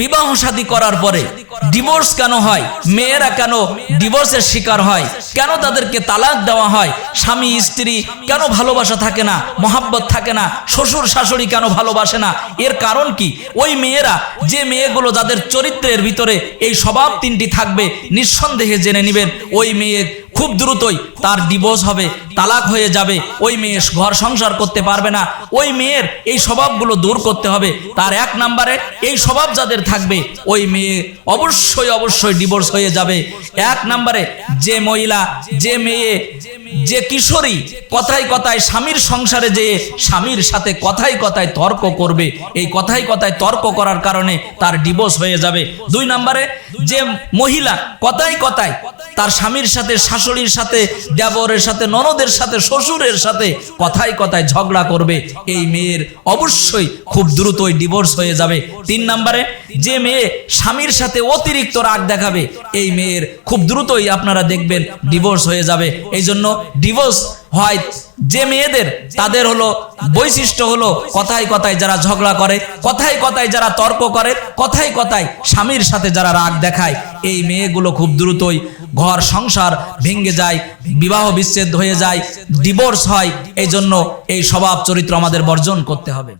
বিবাহ শাদী করার পরে ডিভোর্স কেন হয় মেয়েরা কেন ডিভোর্সের শিকার হয় কেন তাদেরকে তালাক দেওয়া হয় স্বামী স্ত্রী কেন ভালোবাসা থাকে না মহাব্বত থাকে না শ্বশুর শাশুড়ি কেন ভালোবাসে না এর কারণ কি ওই মেয়েরা যে মেয়েগুলো যাদের চরিত্রের ভিতরে এই স্বভাব তিনটি থাকবে নিঃসন্দেহে জেনে নেবেন ওই মেয়ে খুব দ্রুতই তার ডিভোর্স হবে তালাক হয়ে যাবে ওই মেয়ে ঘর সংসার করতে পারবে না ওই মেয়ের এই স্বভাবগুলো দূর করতে হবে তার এক নাম্বারে এই স্বভাব যাদের থাকবে ওই মেয়ে অবশ্যই অবশ্যই ডিভোর্স হয়ে যাবে এক নাম্বারে যে মহিলা যে মেয়ে যে কিশোরী কথায় কথায় স্বামীর সংসারে যেয়ে স্বামীর সাথে কথায় কথায় তর্ক করবে এই কথায় কথায় তর্ক করার কারণে তার ডিভোর্স হয়ে যাবে দুই নম্বরে যে মহিলা কথায় কথায় তার স্বামীর সাথে শাশুড়ির সাথে দেবরের সাথে ননদের সাথে শ্বশুরের সাথে কথায় কথায় ঝগড়া করবে এই মেয়ের অবশ্যই খুব দ্রুতই ডিভোর্স হয়ে যাবে তিন নম্বরে যে মেয়ে স্বামীর সাথে অতিরিক্ত রাগ দেখাবে এই মেয়ের খুব দ্রুতই আপনারা দেখবেন ডিভোর্স হয়ে যাবে এই জন্য ডিভোর্স হয় যে মেয়েদের তাদের হলো বৈশিষ্ট্য হলো কথায় কথায় যারা ঝগড়া করে কথায় কথায় যারা তর্ক করে কথায় কথায় স্বামীর সাথে যারা রাগ দেখায় এই মেয়েগুলো খুব দ্রুতই ঘর সংসার ভেঙে যায় বিবাহ বিচ্ছেদ হয়ে যায় ডিভোর্স হয় এই জন্য এই স্বভাব চরিত্র আমাদের বর্জন করতে হবে